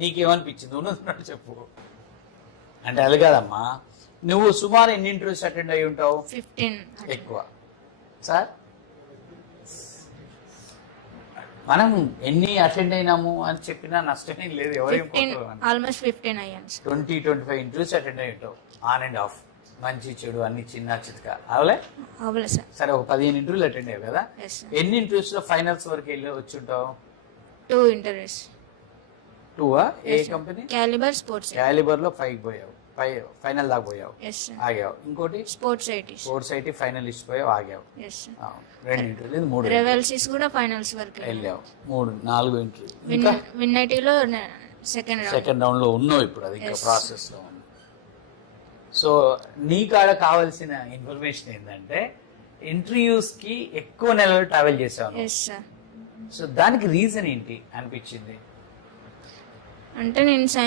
నీకేమనిపించింది ఉన్నది చెప్పు. అంటే అది కాదమ్మా, నువ్వు సుమారు ఎన్ని ఇంటర్వ్యూస్ అటెండ్ అయి ఉంటావు? 15. ఎక్కువ. సార్ మనం ఎన్ని అటెండ్ అయినాము అని చెప్పినా నష్టమే లేదు. ఆల్మోస్ట్ 15 అయ్యాను సార్. 20-25 ఇంటర్వ్యూస్ అటెండ్ అయి ఉంటావు, ఆన్ అండ్ ఆఫ్, మంచి చెడు అన్ని చిన్న చితక అవలే. అవలే సార్. సరే, ఒక 15 ఇంటర్వ్యూలు అటెండ్ అయ్యావు కదా, Yes, sir. ఎన్ని ఇంటర్వ్యూస్ లో ఫైనల్స్ వరకు వెళ్ళి వచ్చి ఉంటావు? 2 ఇంటర్వ్యూస్. 2ఆ? ఏ Yes, sir. Company? Calibre sports. Calibre లో 5 పోయావు, ఫైనల్ దాకా పోయావు, ఎస్ సార్. ఆగావు. ఇంకోటి sports IT. Sports IT finalist పోయావు, ఆగావు. Yes sir. 2 ఇంటర్వ్యూలు, 3 రెవెల్సీస్ కూడా ఫైనల్స్ వరకు వెళ్ళావు. 4 ఇంటర్వ్యూ. ఇంకా విన్ ఐటీలో సెకండ్ రౌండ్ లో ఉన్నావు ఇప్పుడు, అది ఇంకా ప్రాసెస్ లో ఉంది. సో నీకాడ కావాల్సిన ఇన్ఫర్మేషన్ ఏంటంటే ఇంటర్వ్యూస్ కి ఎక్కువ నెలలు ట్రావెల్ చేసావు. Yes sir. సో దానికి రీజన్ ఏంటి అనిపించింది? అంటే నేను